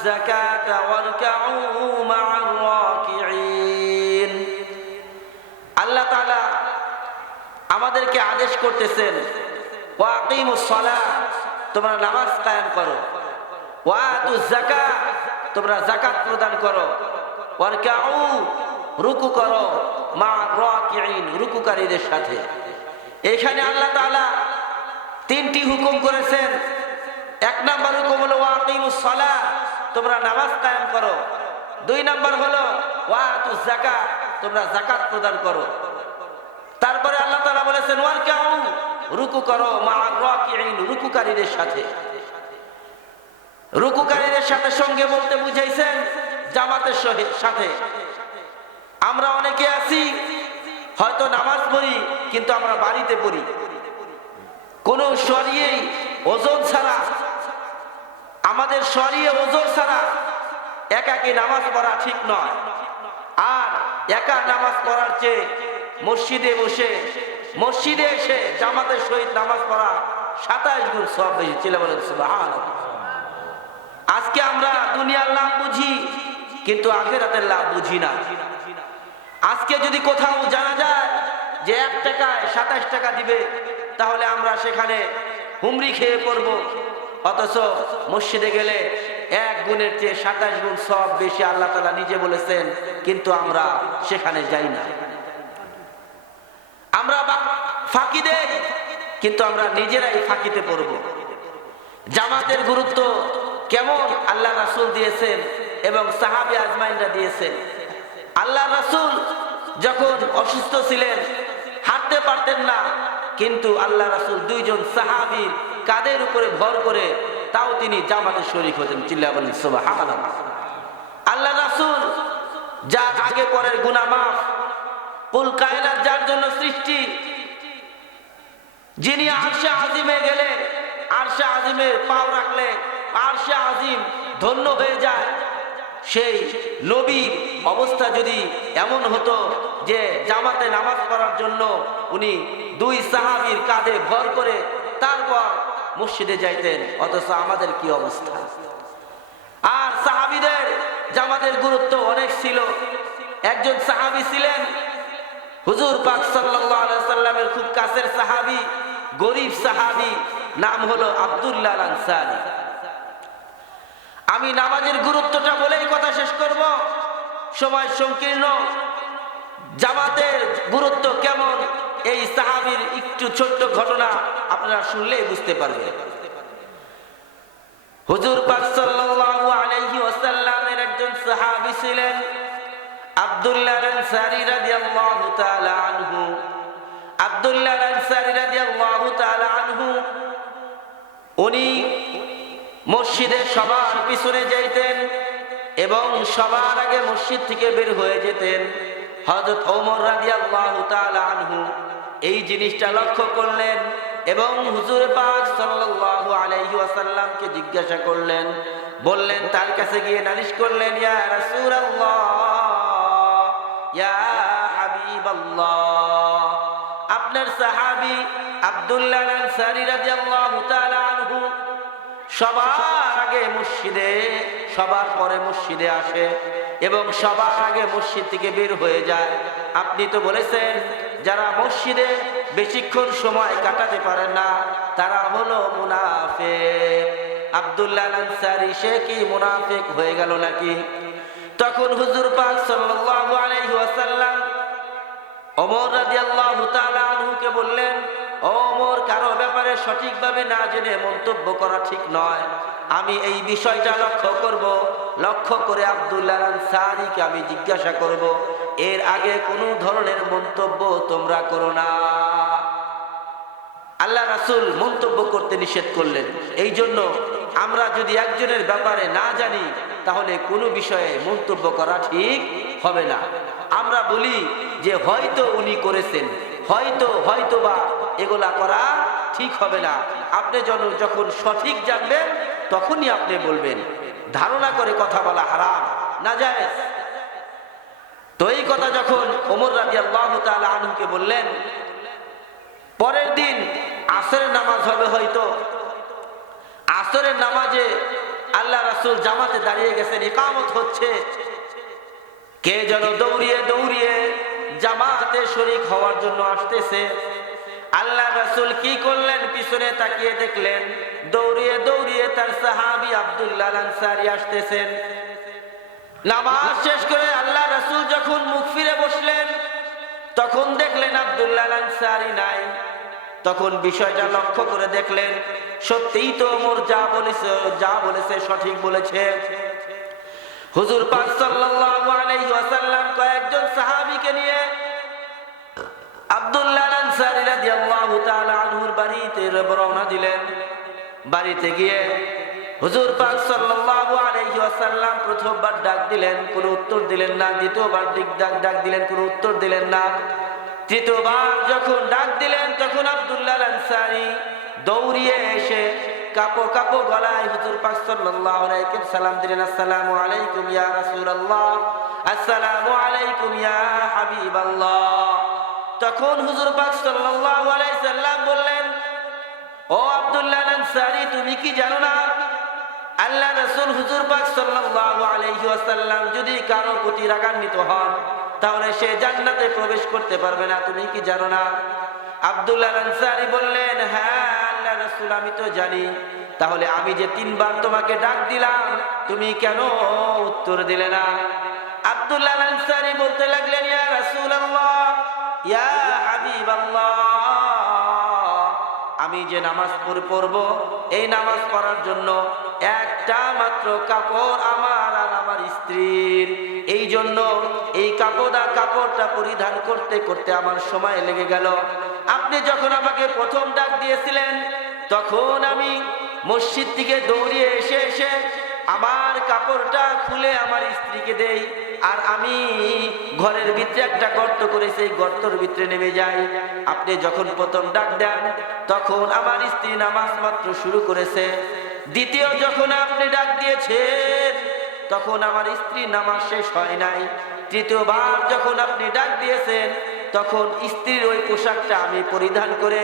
الزكاة واركعوا مع الراكعين আল্লাহ তাআলা আমাদেরকে আদেশ করতেছেন ওয়াকিমুস সালাহ তোমরা নামাজ কায়েম করো ওয়াতু যাকাত তোমরা যাকাত প্রদান করো ওয়ারকাউ রুকু করো মা রাকিঈন রুকুকারীদের সাথে এখানে আল্লাহ তাআলা তিনটি হুকুম করেছেন এক নাম্বার হুকুম হলো ওয়াকিমুস সালাহ তোমরা নামাজ কায়েম করো। দুই নাম্বার হলো, ওয়াতু যাকাত, তোমরা যাকাত প্রদান করো। তারপরে আল্লাহ তাআলা বলেছেন, ওয়ারকাউ, রুকু করো মা রাকিঈন, রুকুকারীদের সাথে। রুকুকারীদের সাথে সঙ্গে বলতে বুঝাইছেন, জামাতের সাথে। আমরা অনেকে আছি, হয়তো নামাজ পড়ি, কিন্তু আমরা বাড়িতে পড়ি। কোনো সরিয়েই ওজন ছাড়া আমাদের সরিয়ে ওজন ছাড়া একাকে নামাজ পড়া ঠিক নয়। আর একা নামাজ পড়ার চেয়ে মসজিদে বসে, মসজিদে এসে জামাতের সহিত নামাজ পড়া সাতাশ গুণ সব বেশি ছেলে বলেন আজকে আমরা দুনিয়ার লাভ বুঝি, কিন্তু আখেরাতের লাভ বুঝি না। আজকে যদি কোথাও জানা যায় যে এক টাকায় সাতাশ টাকা দিবে, তাহলে আমরা সেখানে হুমড়ি খেয়ে পড়ব। অথচ মসজিদে গেলে এক গুণের চেয়ে সাতাশ গুণ সব বেশি আল্লাহ তালা নিজে বলেছেন, কিন্তু আমরা সেখানে যাই না। আমরা ফাঁকি দেই, কিন্তু আমরা নিজেরাই ফাঁকিতে পড়ব। জামাতের গুরুত্ব কেমন আল্লাহ রাসুল দিয়েছেন এবং সাহাবি আজমাইনরা দিয়েছেন। আল্লাহ রাসূল যখন অসুস্থ ছিলেন, হাঁটতে পারতেন না, কিন্তু আল্লাহ রাসুল দুইজন সাহাবীর কাদের উপরে ভর করে তাও তিনি জামাতে শরীক হতেন। চিল্লা বলেন, সুবহানাল্লাহ। আল্লাহ রাসূল যার আগে পরের গুনাহ মাফ, কুল কায়নাত যার জন্য সৃষ্টি, যিনি আরশে আজিমে গেলে, আরশে আজিমের পাও রাখলে, আরশে আজিম ধন্য হয়ে যায়। সেই নবীর অবস্থা যদি এমন হতো যে জামাতে নামাজ পড়ার জন্য উনি দুই সাহাবীর কাঁধে ভর করে তারপর মসজিদে যাইতেন, অথচ আমাদের কি অবস্থা? আর সাহাবীদের জামাতের গুরুত্ব অনেক ছিল। একজন সাহাবী ছিলেন, হুজুর পাক সাল্লামের খুব কাছের সাহাবী, গরিব সাহাবী, নাম হলো আব্দুল্লাহ আনসারী আমি নামাজের গুরুত্বটা বলেই কথা শেষ করব। সময় সংকীর্ণ, জামাতের গুরুত্ব কেমন? এই সাহাবীর একটু ছোট্ট ঘটনা আপনারা শুনলেই বুঝতে পারবেন। হুজুর পাক সাল্লাল্লাহু আলাইহি ওয়াসাল্লামের একজন সাহাবী ছিলেন আব্দুল্লাহ আনসারী রাদিয়াল্লাহু তাআলা আনহু। আব্দুল্লাহ আনসারী রাদিয়াল্লাহু তাআলা আনহু, উনি মসজিদে সবার পিছনে যাইতেন এবং সবার আগে মসজিদ থেকে বের হয়ে যেতেন। হযরত ওমর রাদিয়াল্লাহু তাআলা আনহু এই জিনিসটা লক্ষ্য করলেন এবং হুজুর পাক সাল্লাল্লাহু আলাইহি ওয়াসাল্লামকে জিজ্ঞাসা করলেন, বললেন, তার কাছে গিয়ে নালিশ করলেন, ইয়া রাসূলুল্লাহ, ইয়া হাবিবাল্লাহ। আপনার সাহাবী আব্দুল্লাহ আনসারী রাদিয়াল্লাহু তাআলা আনহু সবার আগে মসজিদে, সবার পরে মসজিদে আসে এবং সবার আগে মসজিদ থেকে বের হয়ে যায়। আপনি তো বলেছেন, যারা মসজিদে বেশিক্ষণ সময় কাটাতে পারে না, তারা হলো মুনাফেক। আব্দুল্লাহ সে কি মুনাফেক হয়ে গেল নাকি? তখন হুজুর পাক সাল্লাল্লাহু আলাইহি ওয়াসাল্লাম ওমর রাদিয়াল্লাহু তাআলা বললেন "ও ওমর কারও ব্যাপারে সঠিকভাবে না জেনে মন্তব্য করা ঠিক নয়। আমি এই বিষয়টা লক্ষ্য করব। লক্ষ্য করে আব্দুল্লাহ আনসারীকে আমি জিজ্ঞাসা করব, এর আগে কোনো ধরনের মন্তব্য তোমরা করো না। আল্লাহ রাসুল মন্তব্য করতে নিষেধ করলেন। এই জন্য আমরা যদি একজনের ব্যাপারে না জানি, তাহলে কোনো বিষয়ে মন্তব্য করা ঠিক হবে না। আমরা বলি যে হয়তো উনি করেছেন, হয়তো হয়তো বা এগুলা করা ঠিক হবে না। আপনি জন যখন সঠিক জানবেন, তখনই আপনি বলবেন। ধারণা করে কথা বলা হারাম না যায় তো এই কথা যখন ওমর রাজি আল্লাহ বললেন, পরের দিন আসরের নামাজ হবে হয়তো। আসরের নামাজে আল্লাহ রাসূল জামাতে দাঁড়িয়ে গেছেন, ইকামত হচ্ছে। কে যেন দৌড়িয়ে দৌড়িয়ে জামাতে শরিক হওয়ার জন্য আসতেছে। আল্লাহ রাসূল কি করলেন? পিছনে তাকিয়ে দেখলেন, দৌড়িয়ে দৌড়িয়ে তার সাহাবী আব্দুল্লাহ আনসারী আসতেছেন। নামাজ শেষ করে আল্লাহ রাসূল যখন মুখ ফিরে বসলেন, তখন দেখলেন আব্দুল্লাহ আনসারী নাই। তখন বিষয়টা লক্ষ্য করে দেখলেন, সত্যিই তো ওমর যা বলেছে যা বলেছে সঠিক বলেছে। হুজুর পাক সাল্লাল্লাহু আলাইহি ওয়াসাল্লাম কয়েকজন সাহাবীকে নিয়ে আব্দুল্লাহ আনসারী রাদিয়াল্লাহু তাআলা আনহুর বাড়িতে রওনা দিলেন। বাড়িতে গিয়ে হুজুর পাক সাল্লাল্লাহু আলাইহি ওয়াসাল্লাম প্রথমবার ডাক দিলেন, কোনো উত্তর দিলেন না, দ্বিতীয়বার ডাক ডাক দিলেন, কোনো উত্তর দিলেন না। তৃতীয়বার যখন ডাক দিলেন, তখন আব্দুল্লাহ আনসারী দৌড়িয়ে এসে কাপো কাপো গলায় হুজুর পাক সাল্লাল্লাহু আলাইহি সালাম দিলেন, আসসালামু আলাইকুম ইয়া রাসূলুল্লাহ, আসসালামু আলাইকুম ইয়া হাবিবাল্লাহ। তখন হুজুর পাক সাল্লাল্লাহু আলাইহি সাল্লাম বললেন, ও আব্দুল্লাহ আনসারী, তুমি কি জানো না? আল্লাহ রাসূল হুজুর পাক সাল্লাল্লাহু আলাইহি ওয়াসাল্লাম যদি কারও প্রতি রাগান্বিত হন, তাহলে সে জান্নাতে প্রবেশ করতে পারবে না। তুমি কি জানো না? আব্দুল্লাহ আনসারী বললেন হ্যাঁ আল্লাহ রাসূল, আমি তো জানি। তাহলে আমি যে তিনবার তোমাকে ডাক দিলাম, তুমি কেন উত্তর দিলে না? আব্দুল্লাহ আনসারী বলতে লাগলেন, ইয়া রাসূলুল্লাহ আমি যে নামাজ পড়- পড়ব, এই নামাজ পড়ার জন্য একটা মাত্র কাপড় আমার আর আমার স্ত্রীর। এই জন্য এই কাপড়া কাপড়টা পরিধান করতে করতে আমার সময় লেগে গেল। আপনি যখন আমাকে প্রথম ডাক দিয়েছিলেন, তখন আমি মসজিদ থেকে দৌড়িয়ে এসে এসে আমার কাপড়টা খুলে আমার স্ত্রীকে দেই, আর আমি ঘরের ভিতরে একটা গর্ত করে সেই গর্তর ভিতরে নেমে যাই। আপনি যখন প্রথম ডাক দেন, তখন আমার স্ত্রী নামাজ মাত্র শুরু করেছে। দ্বিতীয় যখন আপনি ডাক দিয়েছেন, তখন আমার স্ত্রী নামাজ শেষ হয় নাই। তৃতীয়বার যখন আপনি ডাক দিয়েছেন তখন স্ত্রীর ওই পোশাকটা আমি পরিধান করে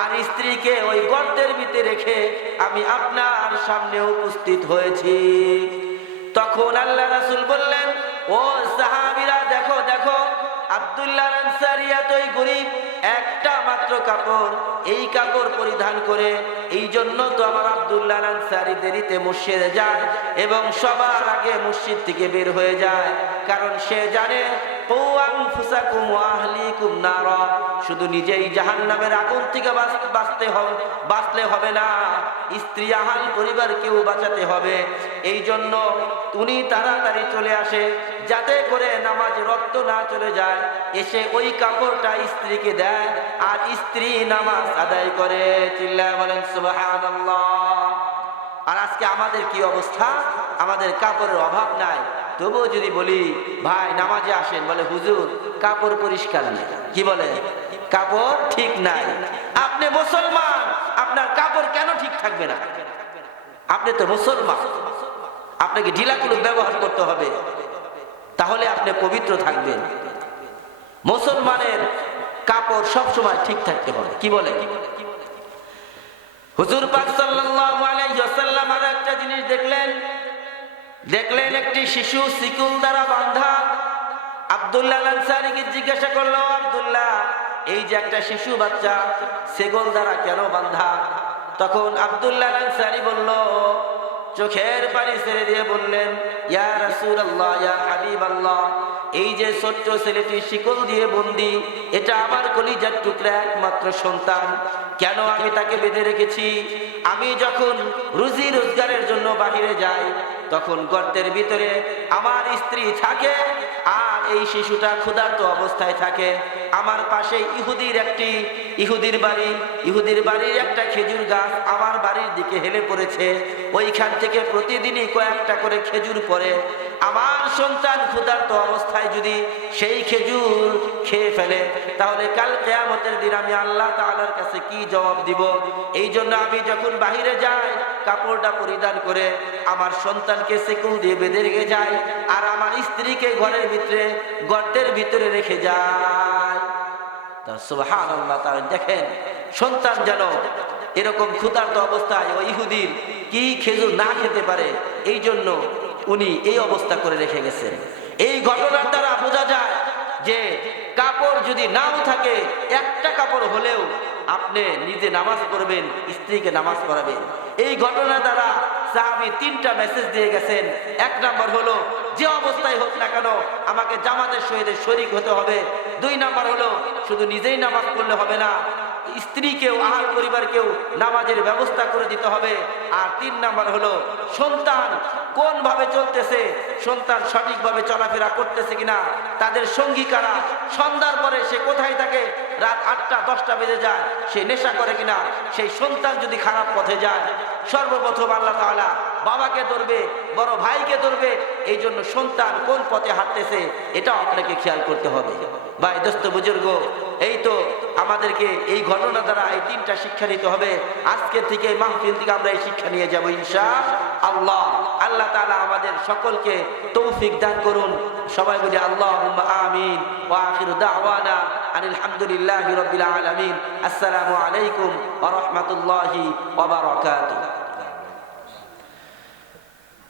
আর স্ত্রীকে ওই গর্তের ভিতরে রেখে আমি আপনার সামনে উপস্থিত হয়েছি। তখন আল্লাহ রাসুল বললেন, ও সাহাবিরা, দেখো দেখো আব্দুল্লাহ আনসারী এতই গরিব, একটা মাত্র কাপড়, এই কাপড় পরিধান করে এই জন্য তো আমার আব্দুল্লাহ আনসারী দেরিতে মসজিদে যায় এবং সবার আগে মসজিদ থেকে বের হয়ে যায়। কারণ সে জানে শুধু নিজেই জাহান নামের আগুন থেকে বাঁচতে হবে, বাঁচলে হবে না। স্ত্রী আহাল পরিবারকেও বাঁচাতে হবে। এই জন্য উনি তাড়াতাড়ি চলে আসে, যাতে করে নামাজ রক্ত না চলে যায়। এসে ওই কাপড়টা স্ত্রীকে দেয় আর স্ত্রী নামাজ আদায় করে। চিল্লায় বলেন আর আজকে আমাদের কি অবস্থা? আমাদের কাপড়ের অভাব নাই। তবুও যদি বলি, ভাই, নামাজে আসেন। বলে, হুজুর, কাপড় পরিষ্কার নেই কি বলে? কাপড় ঠিক নাই। আপনি মুসলমান, আপনার কাপড় কেন ঠিক থাকবে না? আপনি তো মুসলমান, আপনাকে ঢিলাগুলো ব্যবহার করতে হবে। তাহলে আপনি পবিত্র থাকবেন। মুসলমানের কাপড় সব সময় ঠিক থাকতে হবে। কি বলে? হুজুর পাক সাল্লাল্লাহু আলাইহি ওয়াসাল্লাম আর একটা জিনিস দেখলেন। দেখলেন একটি শিশু সিকুল দ্বারা বাঁধা। আবদুল্লাহ আনসারিকে জিজ্ঞাসা করল, আবদুল্লাহ, এই যে একটা শিশু বাচ্চা, সেগল দ্বারা কেন বাঁধা? তখন আবদুল্লাহ আনসারি বলল, চোখের পানি ছেড়ে দিয়ে বললেন, ইয়া রাসূলুল্লাহ, ইয়া হাবিবাল্লাহ এই যে ছোট্ট ছেলেটি শিকল দিয়ে বন্দি, এটা আমার কলিজার টুকরা একমাত্র সন্তান। কেন আমি তাকে বেঁধে রেখেছি? আমি যখন রুজি রোজগারের জন্য বাহিরে যাই, তখন গর্তের ভিতরে আমার স্ত্রী থাকে আর এই শিশুটা ক্ষুধার্ত অবস্থায় থাকে। আমার পাশে ইহুদির একটি, ইহুদির বাড়ি, ইহুদির বাড়ির একটা খেজুর গাছ আমার বাড়ির দিকে হেলে পড়েছে। ওইখান থেকে প্রতিদিনই কয়েকটা করে খেজুর পড়ে। আমার সন্তান ক্ষুধার্ত অবস্থায় যদি সেই খেজুর খেয়ে ফেলে, তাহলে কাল কেয়ামতের দিন আমি আল্লাহ তাআলার কাছে কি জবাব দিব? এই জন্য আমি যখন বাহিরে যাই, কাপড়টা পরিধান করে আমার সন্তানকে সেকুল দিয়ে বেঁধে রেখে যাই, আর আমার স্ত্রীকে ঘরের ভিতরে, গর্তের ভিতরে রেখে যায় দেখেন, সন্তান যেন এরকম ক্ষুধার্ত অবস্থায় ওই ইহুদির কি খেজুর না খেতে পারে, এই জন্য উনি এই অবস্থা করে রেখে গেছেন। এই ঘটনার দ্বারা বোঝা যায় যে কাপড় যদি নাও থাকে, একটা কাপড় হলেও আপনি নিজে নামাজ পড়বেন, স্ত্রীকে নামাজ পড়াবেন। এই ঘটনার দ্বারা সাহাবি তিনটা মেসেজ দিয়ে গেছেন। এক নাম্বার হলো যে অবস্থায় হোক না কেন, আমাকে জামাতের সহিতে শরিক হতে হবে। দুই নাম্বার হলো, শুধু নিজেই নামাজ পড়লে হবে না, স্ত্রীকেও, আহার পরিবারকেও নামাজের ব্যবস্থা করে দিতে হবে। আর তিন নাম্বার হলো, সন্তান কোন ভাবে চলতেছে, সন্তান সঠিকভাবে চলাফেরা করতেছে কিনা, তাদের সঙ্গী কারা, সন্ধ্যার পরে সে কোথায় থাকে, রাত আটটা, দশটা বেজে যায়, সে নেশা করে কিনা, সেই সন্তান যদি খারাপ পথে যায়, সর্বপ্রথম আল্লাহ তাআলা বাবাকে ধরবে, বড় ভাইকে ধরবে এই জন্য সন্তান কোন পথে হাঁটতেছে এটা আপনাকে খেয়াল করতে হবে। ভাই, দোস্ত, বুজুর্গ, এই তো আমাদেরকে এই ঘটনা দ্বারা এই তিনটা শিক্ষা নিতে হবে। আজকে থেকে মাহফিল থেকে আমরা এই শিক্ষা নিয়ে যাব ইনশা আল্লাহ। আল্লাহ তাআলা আমাদের সকলকে তৌফিক দান করুন। সবাই বলি আল্লাহ আমিন ওয়া আখিরু দাওয়ানা আনিল হামদুলিল্লাহি রাব্বিল আসসালামু আলাইকুম রাহমাতুল্লাহি বারাকাতুহু।